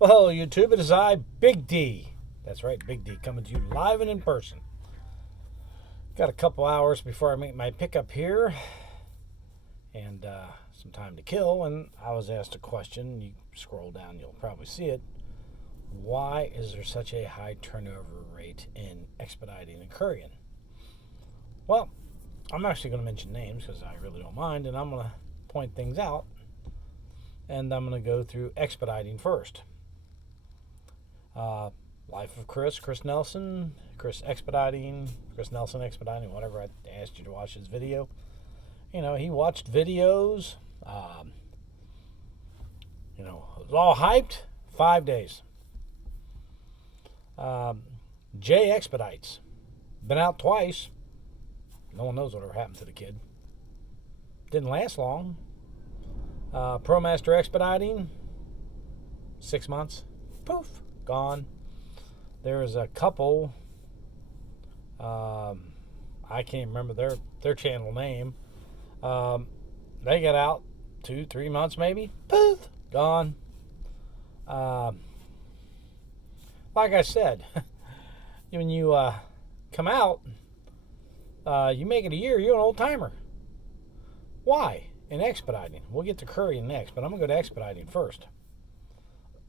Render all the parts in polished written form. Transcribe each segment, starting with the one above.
Well, hello, YouTube. It is I, Big D. That's right, Big D, coming to you live and in person. Got a couple hours before I make my pickup here and some time to kill. And I was asked a question. You scroll down, you'll probably see it. Why is there such a high turnover rate in expediting and couriering? Well, I'm actually going to mention names because I really don't mind, and I'm going to point things out. And I'm going to go through expediting first. Life of Chris Nelson, Chris Expediting, Chris Nelson Expediting, whatever. I asked you to watch his video. You know, he watched videos. It was all hyped. 5 days. Jay Expedites. Been out twice. No one knows whatever happened to the kid. Didn't last long. ProMaster Expediting. 6 months. Poof. Gone. There's a couple. I can't remember their channel name. They got out 2-3 months maybe. Poof. Gone. Like I said, when you come out, you make it a year, you're an old timer. Why? In expediting. We'll get to couriering next, but I'm going to go to expediting first.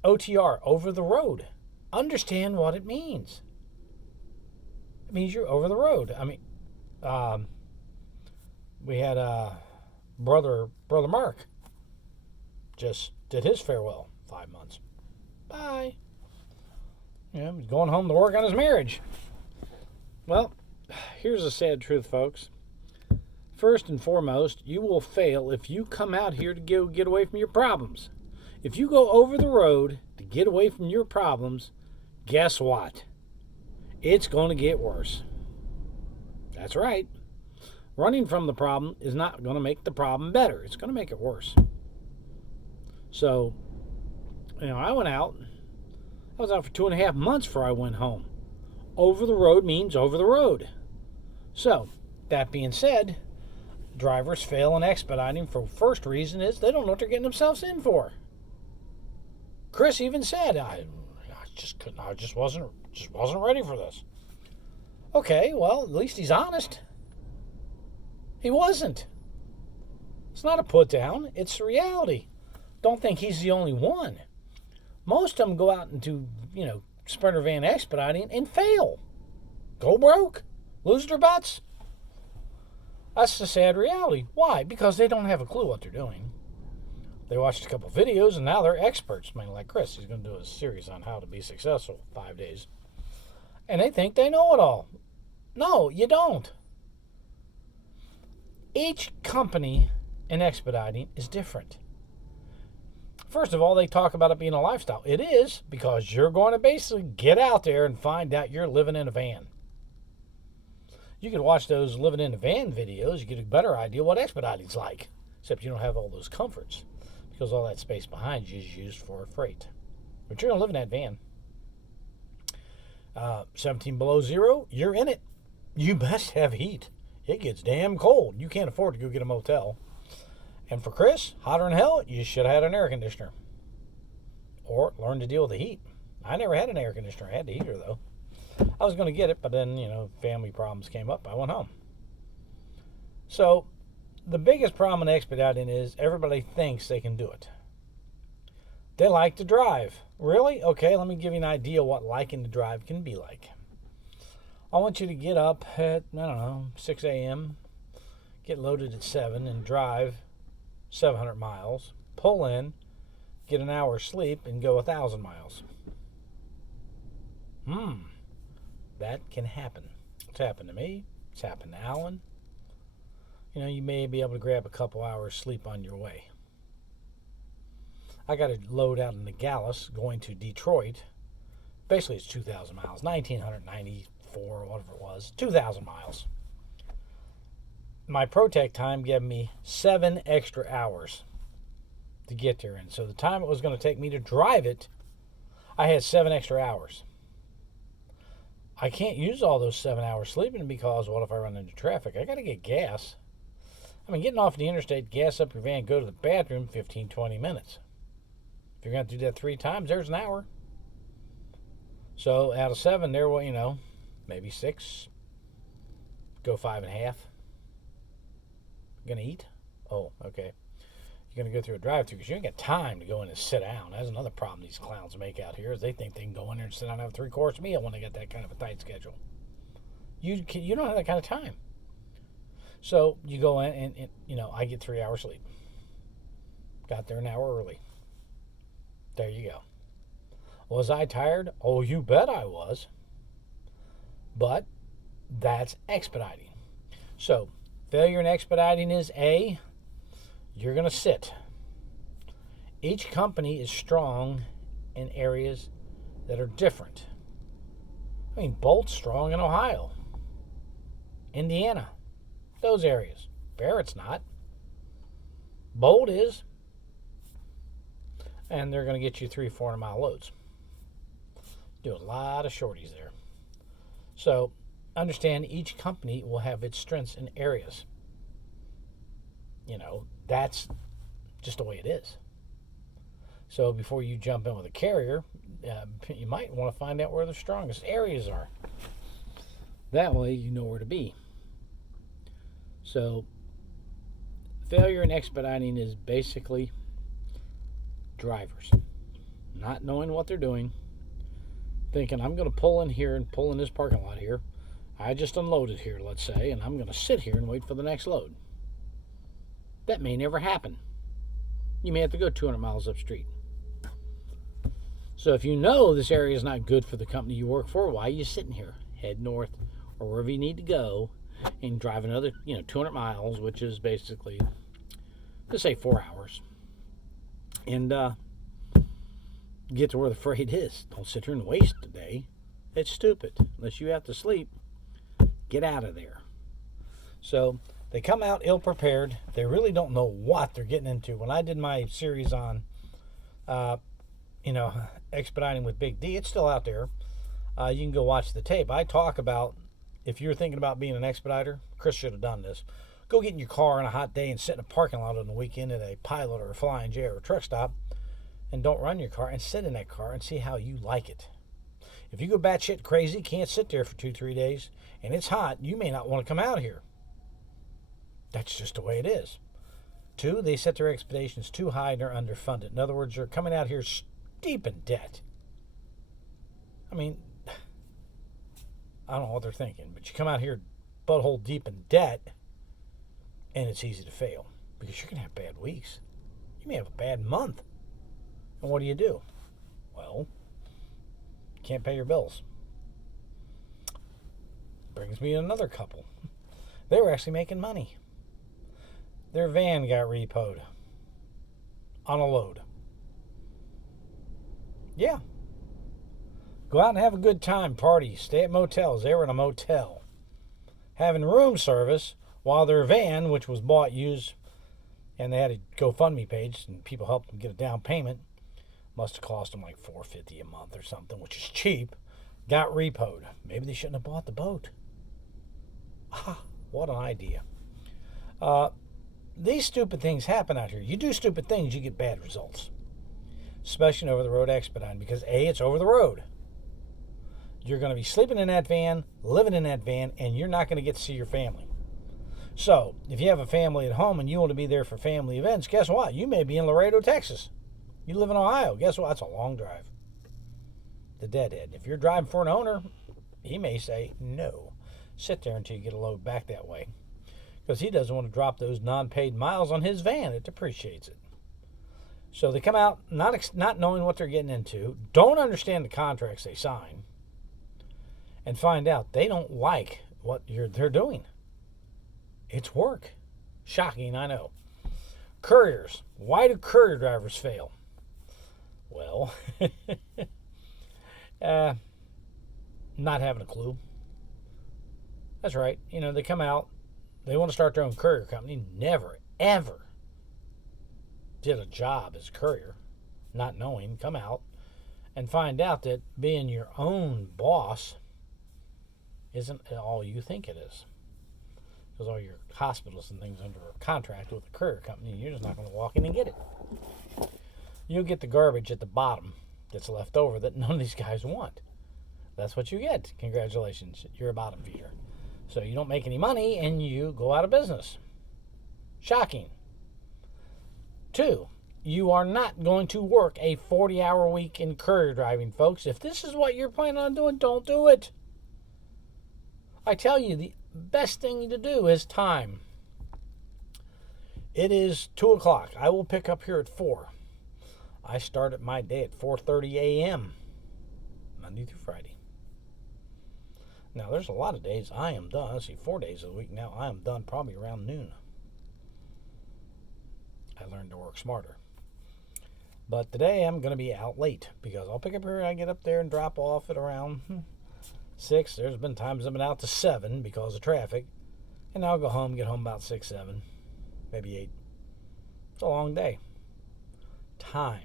OTR, over the road. Understand what it means. It means you're over the road. I mean, we had brother Mark just did his farewell. 5 months. Bye. Yeah, he's going home to work on his marriage. Well, here's the sad truth, folks. First and foremost, you will fail if you come out here to get away from your problems. If you go over the road to get away from your problems, guess what? It's going to get worse. That's right. Running from the problem is not going to make the problem better. It's going to make it worse. So, I went out. I was out for 2.5 months before I went home. Over the road means over the road. So, that being said, drivers fail in expediting for first reason is they don't know what they're getting themselves in for. Chris even said, I just couldn't. I just wasn't ready for this. Okay, well, at least he's honest. He wasn't. It's not a put down. It's the reality. Don't think he's the only one. Most of them go out into, Sprinter van expediting and fail. Go broke. Lose their butts. That's the sad reality. Why? Because they don't have a clue what they're doing. They watched a couple videos and now they're experts. I mean, like Chris, he's going to do a series on how to be successful, 5 days. And they think they know it all. No, you don't. Each company in expediting is different. First of all, they talk about it being a lifestyle. It is, because you're going to basically get out there and find out you're living in a van. You could watch those living in a van videos. You get a better idea what expediting's like. Except you don't have all those comforts, because all that space behind you is used for freight. But you're going to live in that van. 17 below zero, you're in it. You must have heat. It gets damn cold. You can't afford to go get a motel. And for Chris, hotter than hell, you should have had an air conditioner. Or learn to deal with the heat. I never had an air conditioner. I had the heater, though. I was going to get it, but then, family problems came up. I went home. So, the biggest problem in expediting is everybody thinks they can do it. They like to drive. Really? Okay, let me give you an idea what liking to drive can be like. I want you to get up at, 6 a.m., get loaded at 7, and drive 700 miles, pull in, get an hour's sleep, and go 1,000 miles. That can happen. It's happened to me. It's happened to Alan. You may be able to grab a couple hours sleep on your way. I got a load out in the Gallus going to Detroit. Basically, it's 2,000 miles, 1,994, whatever it was, 2,000 miles. My ProTech time gave me 7 extra hours to get there. And so the time it was going to take me to drive it, I had 7 extra hours. I can't use all those 7 hours sleeping because what if I run into traffic? I got to get gas. Getting off the interstate, gas up your van, go to the bathroom, 15, 20 minutes. If you're going to do that 3 times, there's an hour. So out of 7, there, well, maybe 6. Go 5.5. Going to eat? Oh, okay. You're going to go through a drive-thru because you ain't got time to go in and sit down. That's another problem these clowns make out here is they think they can go in there and sit down and have a 3-course meal when they get that kind of a tight schedule. You don't have that kind of time. So you go in and I get 3 hours sleep. Got there an hour early. There you go. Was I tired? Oh, you bet I was. But that's expediting. So failure in expediting is A, you're going to sit. Each company is strong in areas that are different. I mean, Bolt's strong in Ohio, Indiana, those areas. Barrett's not. Bolt is. And they're going to get you 300-400 mile loads. Do a lot of shorties there. So understand each company will have its strengths in areas. That's just the way it is. So before you jump in with a carrier, you might want to find out where the strongest areas are. That way you know where to be. So failure in expediting is basically drivers not knowing what they're doing, thinking I'm going to pull in here and pull in this parking lot here. I just unloaded here, let's say, and I'm going to sit here and wait for the next load. That may never happen. You may have to go 200 miles upstreet. So if you know this area is not good for the company you work for, why are you sitting here? Head north or wherever you need to go and drive another 200 miles, which is basically, let's say 4 hours. And get to where the freight is. Don't sit here and waste a day. It's stupid. Unless you have to sleep, get out of there. So they come out ill-prepared. They really don't know what they're getting into. When I did my series on, expediting with Big D, it's still out there. You can go watch the tape. I talk about, if you're thinking about being an expediter, Chris should have done this. Go get in your car on a hot day and sit in a parking lot on the weekend at a Pilot or a Flying J or a truck stop, and don't run your car and sit in that car and see how you like it. If you go batshit crazy, can't sit there for 2-3 days, and it's hot, you may not want to come out here. That's just the way it is. 2, they set their expectations too high and they're underfunded. In other words, they're coming out here deep in debt. I mean, I don't know what they're thinking, but you come out here butthole deep in debt, and it's easy to fail because you're going to have bad weeks. You may have a bad month. And what do? Well, you can't pay your bills. Brings me another couple. They were actually making money. Their van got repoed on a load. Yeah. Go out and have a good time, party, stay at motels. They were in a motel, having room service while their van, which was bought used, and they had a GoFundMe page, and people helped them get a down payment, must have cost them like $450 a month or something, which is cheap, got repoed. Maybe they shouldn't have bought the boat. What an idea. These stupid things happen out here. You do stupid things, you get bad results. Especially in over-the-road expediting, because A, it's over the road. You're going to be sleeping in that van, living in that van, and you're not going to get to see your family. So, if you have a family at home and you want to be there for family events, guess what? You may be in Laredo, Texas. You live in Ohio. Guess what? That's a long drive. The deadhead. If you're driving for an owner, he may say no. Sit there until you get a load back that way. Because he doesn't want to drop those non-paid miles on his van. It depreciates it. So they come out not knowing what they're getting into, don't understand the contracts they sign, and find out they don't like what they're doing. It's work. Shocking, I know. Couriers. Why do courier drivers fail? Well, not having a clue. That's right. They come out, they want to start their own courier company, never, ever did a job as a courier, not knowing, come out and find out that being your own boss isn't all you think it is. Because all your hospitals and things under a contract with a courier company, you're just not going to walk in and get it. You get the garbage at the bottom that's left over that none of these guys want. That's what you get. Congratulations, you're a bottom feeder. So you don't make any money and you go out of business. Shocking. 2, you are not going to work a 40-hour week in courier driving, folks. If this is what you're planning on doing, don't do it. I tell you, the best thing to do is time. It is 2 o'clock. I will pick up here at 4. I start at my day at 4:30 a.m. Monday through Friday. Now, there's a lot of days I am done. Let's see, 4 days a week now. I am done probably around noon. I learned to work smarter. But today I'm going to be out late because I'll pick up here and I get up there and drop off at around 6. There's been times I've been out to 7 because of traffic. And I'll go home, get home about 6, 7, maybe 8. It's a long day. Time.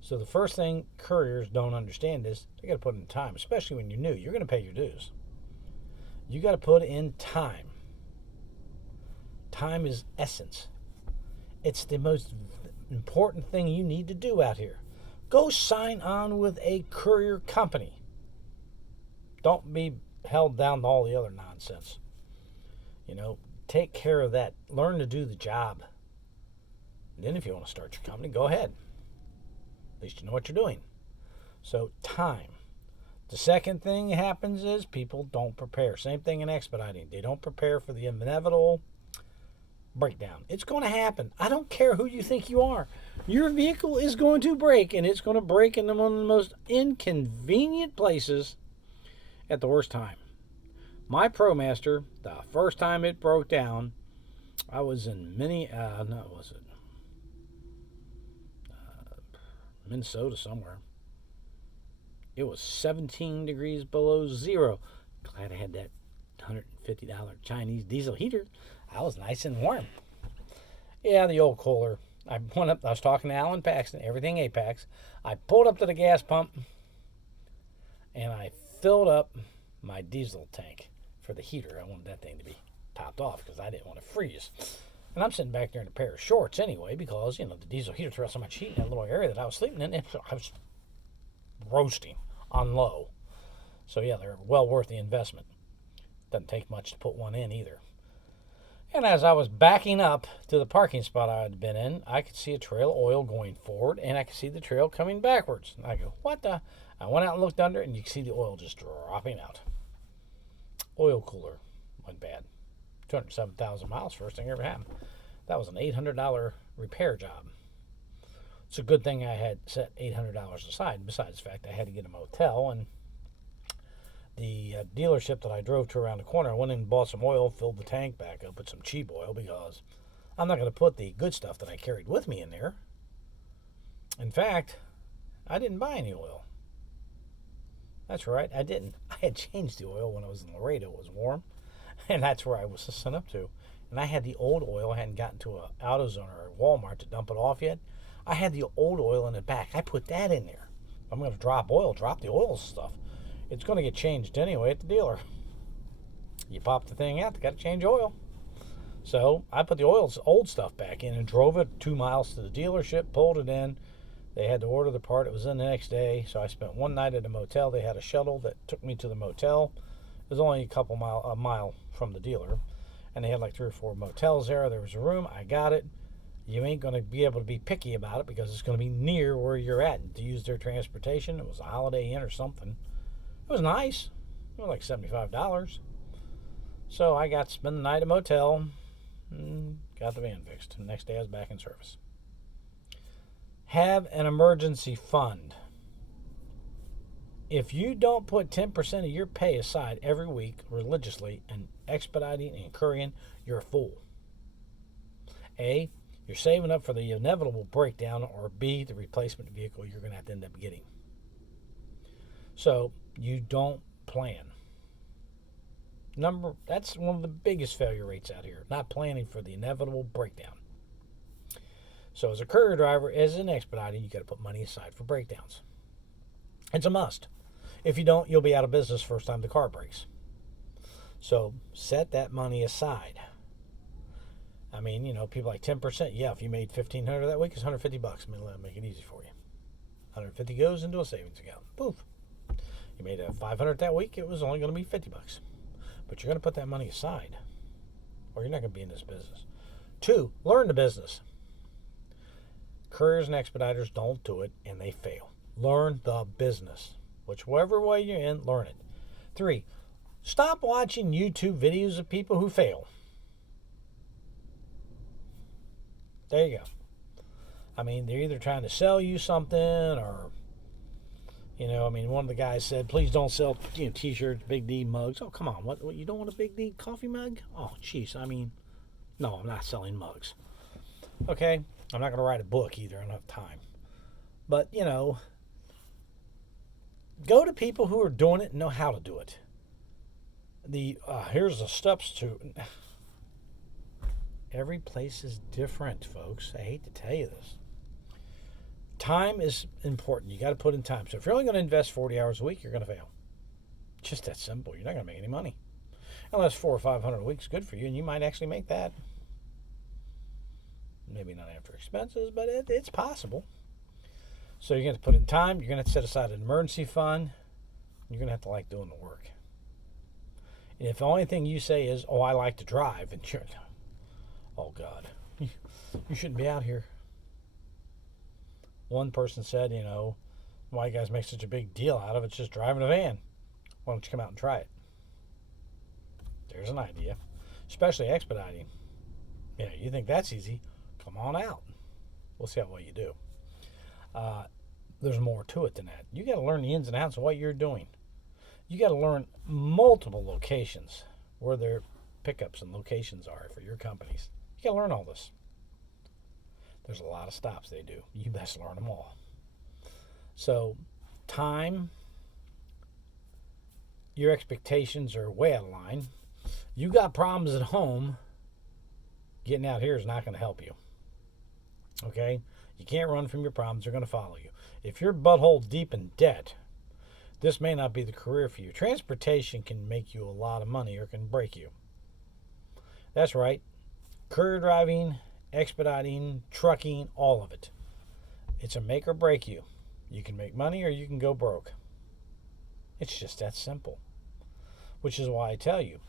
So the first thing couriers don't understand is they got to put in time, especially when you're new. You're going to pay your dues. You got to put in time. Time is essence. It's the most important thing you need to do out here. Go sign on with a courier company. Don't be held down to all the other nonsense. Take care of that. Learn to do the job. And then if you want to start your company, go ahead. At least you know what you're doing. So, time. The second thing that happens is people don't prepare. Same thing in expediting. They don't prepare for the inevitable breakdown. It's going to happen. I don't care who you think you are. Your vehicle is going to break, and it's going to break in one of the most inconvenient places at the worst time. My ProMaster, the first time it broke down, I was in Minnesota somewhere. It was 17 degrees below zero. Glad I had that $150 Chinese diesel heater. I was nice and warm. Yeah, the old cooler. I was talking to Alan Paxton, Everything Apex. I pulled up to the gas pump and I filled up my diesel tank for the heater. I wanted that thing to be topped off because I didn't want to freeze. And I'm sitting back there in a pair of shorts anyway because, the diesel heater threw out so much heat in that little area that I was sleeping in. I was roasting on low. So, yeah, they're well worth the investment. Doesn't take much to put one in either. And as I was backing up to the parking spot I had been in, I could see a trail of oil going forward, and I could see the trail coming backwards. And I go, what the? I went out and looked under, and you can see the oil just dropping out. Oil cooler went bad. 207,000 miles, first thing ever happened. That was an $800 repair job. It's a good thing I had set $800 aside, besides the fact I had to get a motel, and the dealership that I drove to around the corner, I went in and bought some oil, filled the tank back up with some cheap oil because I'm not going to put the good stuff that I carried with me in there. In fact, I didn't buy any oil. That's right, I didn't. I had changed the oil when I was in Laredo. It was warm, and that's where I was sent up to. And I had the old oil. I hadn't gotten to a AutoZone or a Walmart to dump it off yet. I had the old oil in the back. I put that in there. If I'm going to drop the oil stuff. It's going to get changed anyway at the dealer. You pop the thing out, got to change oil. So I put the old stuff back in and drove it 2 miles to the dealership, pulled it in. They had to order the part. It was in the next day. So I spent one night at a motel. They had a shuttle that took me to the motel. It was only a mile from the dealer. And they had like 3 or 4 motels there. There was a room. I got it. You ain't going to be able to be picky about it because it's going to be near where you're at to use their transportation. It was a Holiday Inn or something. It was nice. It was like $75. So I got to spend the night at a motel and got the van fixed. The next day I was back in service. Have an emergency fund. If you don't put 10% of your pay aside every week religiously in expediting and couriering, you're a fool. A, you're saving up for the inevitable breakdown, or B, the replacement vehicle you're going to have to end up getting. So you don't plan. That's one of the biggest failure rates out here, not planning for the inevitable breakdown. So as a courier driver, as an expediting, you got to put money aside for breakdowns. It's a must. If you don't, you'll be out of business first time the car breaks. So set that money aside. I mean, people like 10%. Yeah, if you made $1,500 that week, it's $150. I mean, let me make it easy for you. 150 goes into a savings account. Poof. You made a $500 that week, it was only going to be $50. But you're going to put that money aside, or you're not going to be in this business. 2, learn the business. Couriers and expeditors don't do it, and they fail. Learn the business. Whichever way you're in, learn it. 3, stop watching YouTube videos of people who fail. There you go. I mean, they're either trying to sell you something or, one of the guys said, please don't sell, T-shirts, Big D mugs. Oh, come on. What, you don't want a Big D coffee mug? Oh, jeez. No, I'm not selling mugs. Okay? I'm not going to write a book either. I don't have time. But, go to people who are doing it and know how to do it. Here's the steps to... Every place is different, folks. I hate to tell you this. Time is important. You got to put in time. So if you're only going to invest 40 hours a week, you're going to fail. Just that simple. You're not going to make any money. Unless 400 or 500 a week is good for you, and you might actually make that. Maybe not after expenses, but it's possible. So you're going to put in time. You're going to have to set aside an emergency fund. You're going to have to like doing the work. And if the only thing you say is, oh, I like to drive, and you're... Oh, God. You shouldn't be out here. One person said, why you guys make such a big deal out of it? It's just driving a van. Why don't you come out and try it? There's an idea. Especially expediting. You think that's easy? Come on out. We'll see how well you do. There's more to it than that. You got to learn the ins and outs of what you're doing. You got to learn multiple locations where their pickups and locations are for your companies. You got to learn all this. There's a lot of stops they do. You best learn them all. So, time, your expectations are way out of line. You got problems at home. Getting out here is not going to help you. Okay? You can't run from your problems. They're going to follow you. If you're butthole deep in debt, this may not be the career for you. Transportation can make you a lot of money or can break you. That's right. Courier driving, expediting, trucking, all of it. It's a make or break you. You can make money or you can go broke. It's just that simple. Which is why I tell you,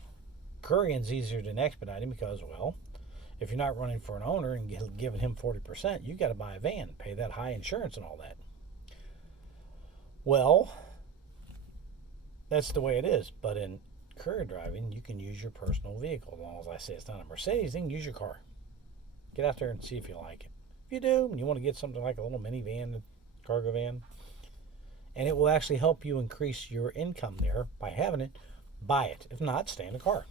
couriering's easier than expediting because, well, if you're not running for an owner and giving him 40%, you got to buy a van, pay that high insurance and all that. Well, that's the way it is. But in courier driving, you can use your personal vehicle. As long as I say it's not a Mercedes, then use your car. Get out there and see if you like it. If you do, and you want to get something like a little minivan, cargo van, and it will actually help you increase your income there by having it, buy it. If not, stay in the car.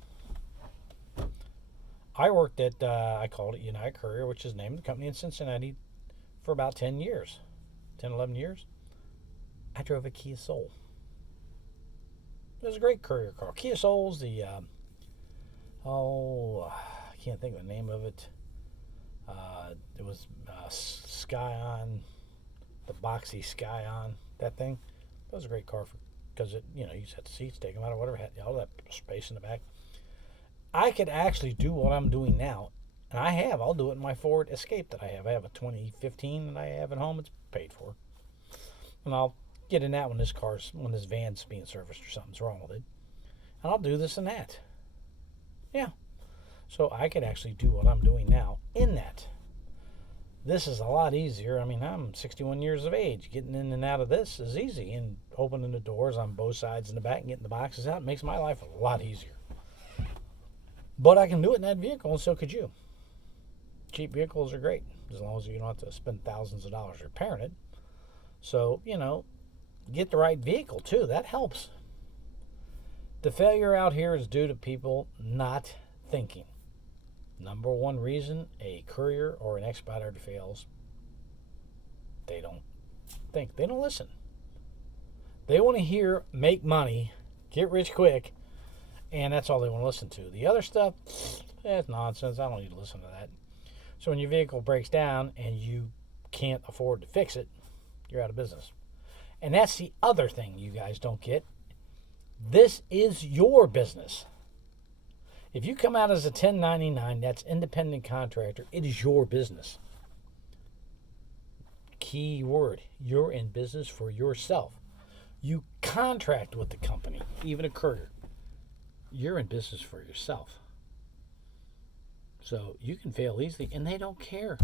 I worked at, I called it United Courier, which is the name of the company in Cincinnati, for about 10 years, 10, 11 years. I drove a Kia Soul. It was a great courier car. Kia Soul's the, I can't think of the name of it. It was Scion, the boxy Scion, that thing. That was a great car because it, you just had the seats, take them out or whatever, had all that space in the back. I could actually do what I'm doing now, and I'll do it in my Ford Escape that I have. I have a 2015 that I have at home. It's paid for. And I'll get in that when this van's being serviced or something's wrong with it. And I'll do this and that. Yeah. So I could actually do what I'm doing now in that. This is a lot easier. I'm 61 years of age. Getting in and out of this is easy. And opening the doors on both sides in the back and getting the boxes out makes my life a lot easier. But I can do it in that vehicle, and so could you. Cheap vehicles are great, as long as you don't have to spend thousands of dollars repairing it. So, get the right vehicle, too. That helps. The failure out here is due to people not thinking. Number one reason a courier or an expediter fails, they don't think. They don't listen. They want to hear, make money, get rich quick, and that's all they want to listen to. The other stuff, it's nonsense. I don't need to listen to that. So when your vehicle breaks down and you can't afford to fix it, you're out of business. And that's the other thing you guys don't get. This is your business. If you come out as a 1099, that's independent contractor. It is your business. Key word, you're in business for yourself. You contract with the company, even a courier. You're in business for yourself. So you can fail easily, and they don't care.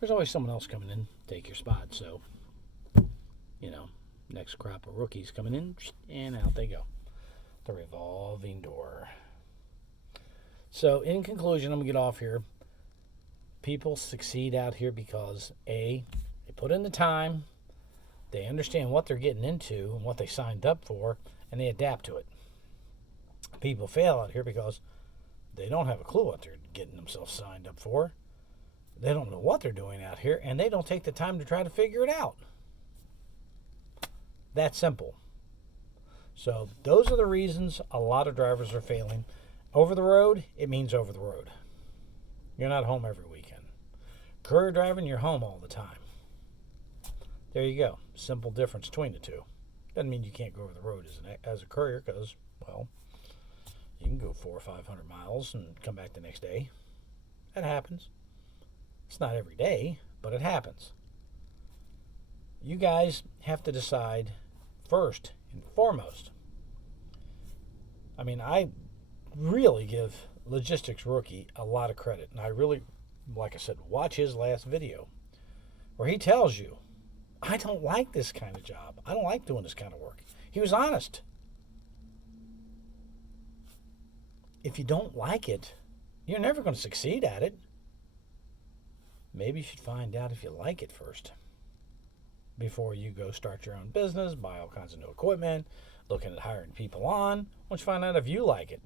There's always someone else coming in, take your spot. So, next crop of rookies coming in, and out they go. The revolving door. So, in conclusion, I'm going to get off here. People succeed out here because, A, they put in the time, they understand what they're getting into and what they signed up for, and they adapt to it. People fail out here because they don't have a clue what they're getting themselves signed up for. They don't know what they're doing out here, and they don't take the time to try to figure it out. That simple. So those are the reasons a lot of drivers are failing. Over the road, it means over the road. You're not home every weekend. Courier driving, you're home all the time. There you go. Simple difference between the two. Doesn't mean you can't go over the road as a courier because, you can go 400 or 500 miles and come back the next day. That happens. It's not every day, but it happens. You guys have to decide first and foremost. I really give Logistics Rookie a lot of credit. And I really, like I said, watch his last video where he tells you, I don't like this kind of job. I don't like doing this kind of work. He was honest. If you don't like it, you're never going to succeed at it. Maybe you should find out if you like it first before you go start your own business, buy all kinds of new equipment, looking at hiring people on. Why don't you find out if you like it?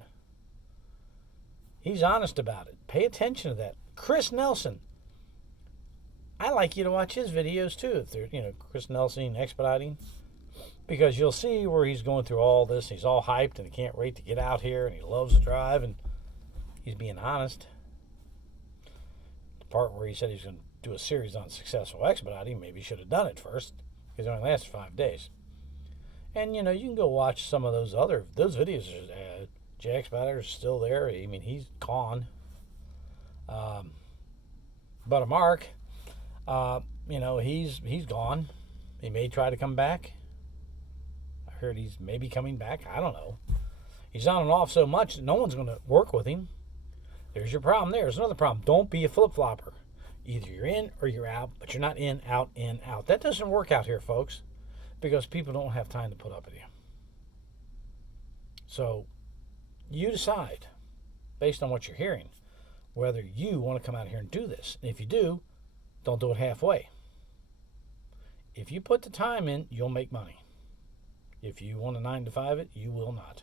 He's honest about it. Pay attention to that. Chris Nelson. I like you to watch his videos too. If they're, Chris Nelson, Expediting. Because you'll see where he's going through all this. He's all hyped and he can't wait to get out here and he loves to drive and he's being honest. The part where he said he's going to do a series on successful expediting, maybe he should have done it first because it only lasted 5 days. And you can go watch some of those videos. Jay Expeditors is still there. He's gone. But Mark, he's gone. He may try to come back. I heard he's maybe coming back. I don't know. He's on and off so much that no one's going to work with him. There's your problem there. There's another problem. Don't be a flip-flopper. Either you're in or you're out, but you're not in, out, in, out. That doesn't work out here, folks, because people don't have time to put up with you. So you decide, based on what you're hearing, whether you want to come out here and do this. And if you do, don't do it halfway. If you put the time in, you'll make money. If you want a 9 to 5 it, you will not.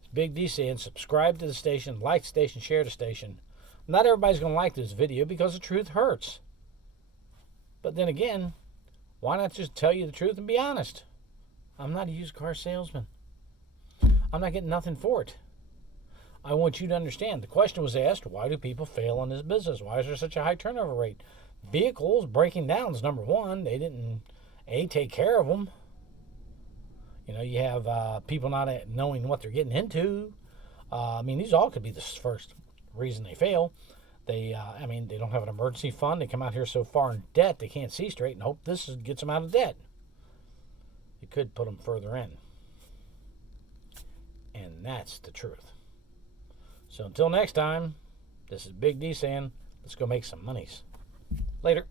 It's Big D saying subscribe to the station, like the station, share the station. Not everybody's going to like this video because the truth hurts. But then again, why not just tell you the truth and be honest? I'm not a used car salesman. I'm not getting nothing for it. I want you to understand. The question was asked, why do people fail in this business? Why is there such a high turnover rate? Vehicles breaking down is number one. They didn't, take care of them. You have people not knowing what they're getting into. These all could be the first reason they fail. They don't have an emergency fund. They come out here so far in debt they can't see straight and hope this gets them out of debt. It could put them further in. And that's the truth. So until next time, this is Big D saying, let's go make some monies. Later.